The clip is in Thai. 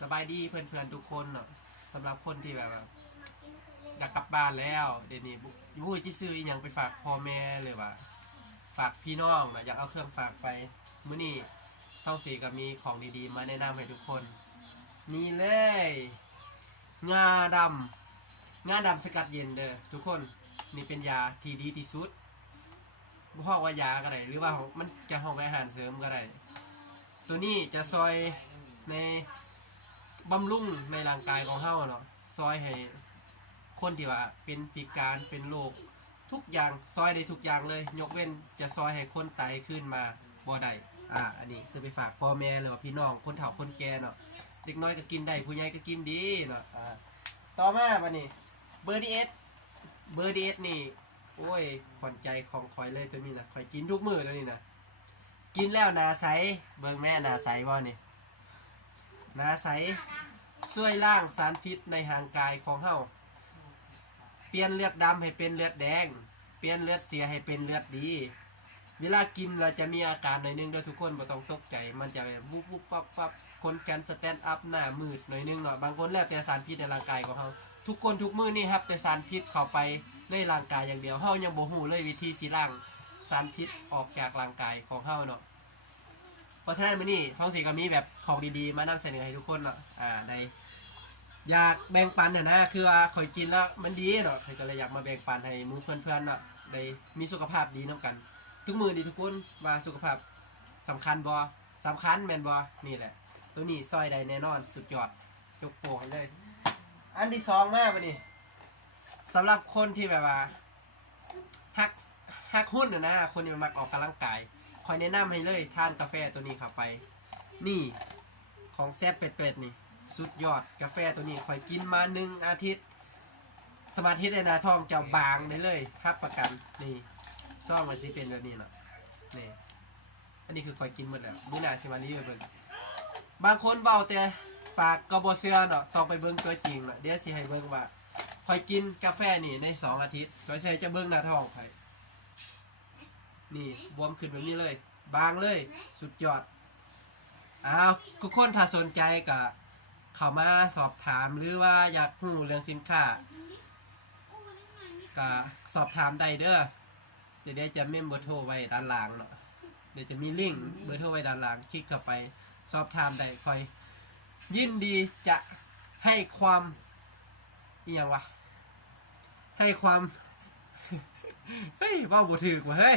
สบายดีเพื่อนๆทุกคนเนาะสำหรับคนที่แบบว่าอยากกลับบ้านแล้วเดี๋ยวนี้บุบุ้ยที่ซื้ออีหยังไปฝากพ่อแม่เลยว่า ฝากพี่น้องนะอยากเอาเครื่องฝากไปมื้อนี้ต้องสีกับมีของดีๆ มาแนะนำให้ทุกคน นี่เลย งาดำงาดำสกัดเย็นเด้อทุกคนนี่เป็นยาที่ดีที่สุดบ่ห้องว่ายาก็ได้หรือว่ามันจะห้องอาหารเสริมก็ได้ตัวนี้จะซอยใน บำรุงในร่างกายของเฮาเนาะซอยให้คนที่ว่าเป็นพิการเป็นโรคทุกอย่างซอยได้ทุกอย่างเลย ยกเว้นจะซอยให้คนไตขึ้นมาบ่ได้อ่าอันนี้ซื้อไปฝากพ่อแม่หรือว่าพี่น้องคนเฒ่าคนแก่เนาะเด็กน้อยก็กินได้ผู้ใหญ่ก็กินดีเนาะอ่าต่อมาบัดนี้เบอร์ดีเอสเบอร์ดีเอสนี่โอ้ยขวัญใจของคอยเลยตัวนี้นะคอยกินทุกมื้อตัวนี้นะกินแล้วนาใสเบิ่งแม่นาใสบ่นี่ นาใสช่วยล้างสารพิษในห่างกายของเฮาเปลี่ยนเลือดดำให้เป็นเลือดแดง เปลี่ยนเลือดเสียให้เป็นเลือดดี เวลากินเราจะมีอาการหน่อยหนึงเด้อทุกคนบ่ต้องตกใจ มันจะแบบวุบวุบปับปับคนแกนสแตนด์อัพหน้ามืดหน่อยหนึงเนาะบางคนแล้วแต่สารพิษในร่างกายของเฮาทุกคนทุกมือนี่ครับแต่สารพิษเข้าไปในร่างกายอย่างเดียวเฮายังบ่ฮู้เลยวิธีสิล้างสารพิษออกจากร่างกายของเฮาเนาะ เพราะฉะนั้นมื้อนี้ท้องสีก็มีแบบของดีๆ มานำเสนอให้ทุกคนเนาะอ่าในอยากแบ่งปันน่ะนะคือว่าข่อยกินแล้วมันดีเนาะข่อยก็เลยอยากมาแบ่งปันให้หมู่เพื่อนๆเนาะได้มีสุขภาพดีนํกัน ทุกมือดีทุกคนว่าสุขภาพสำคัญบ่สำคัญแม่นบ่นี่แหละ ตัวนี้ซอยได้แน่นอนสุดยอดยกโป่งเลย อันที่สองมาบัดนี้สำหรับคนที่แบบว่าฮักฮักหุ้นน่ะนะคนที่มักออกกำลังกาย คอยแนะนำให้เลยทานกาแฟตัวนี้เข้าไป นี่ของแซ่บเป็ดๆนี่ สุดยอดกาแฟตัวนี้คอยกินมาหนึ่งอาทิตย์ สมาธิในนาทองจะบางได้เลยฮับประกันนี่ซ่องมันสิเป็นแบบนี้เนาะนี่อันนี้คือคอยกินหมดแล้วมื้อหน้าสิมารีวิวให้เบิ่งบางคนเว้าแต่ปากก็บ่เชื่อเนาะต้องไปเบิ่งตัวจริงเนาะเดี๋ยวสิให้เบิ่งว่าคอยกินกาแฟนี่ในสองอาทิตย์โดยใช้จะเบิ่งหน้าทองไผ นี่บวมขึ้นแบบนี้เลย บางเลย สุดยอดอ้าวทุกคนถ้าสนใจก็เข้ามาสอบถามหรือว่าอยากรู้เรื่องสินค้าก็สอบถามได้เด้อเดี๋ยวได้จะเมมเบอร์โทรไว้ด้านล่างเนาะเดี๋ยวจะมีลิงก์เบอร์โทรไว้ด้านล่างคลิกเข้าไปสอบถามได้คอย ยินดีจะให้ความอหย่างวะให้ความ เฮ้ยเว่าบ่ถือกว่าเฮ้ย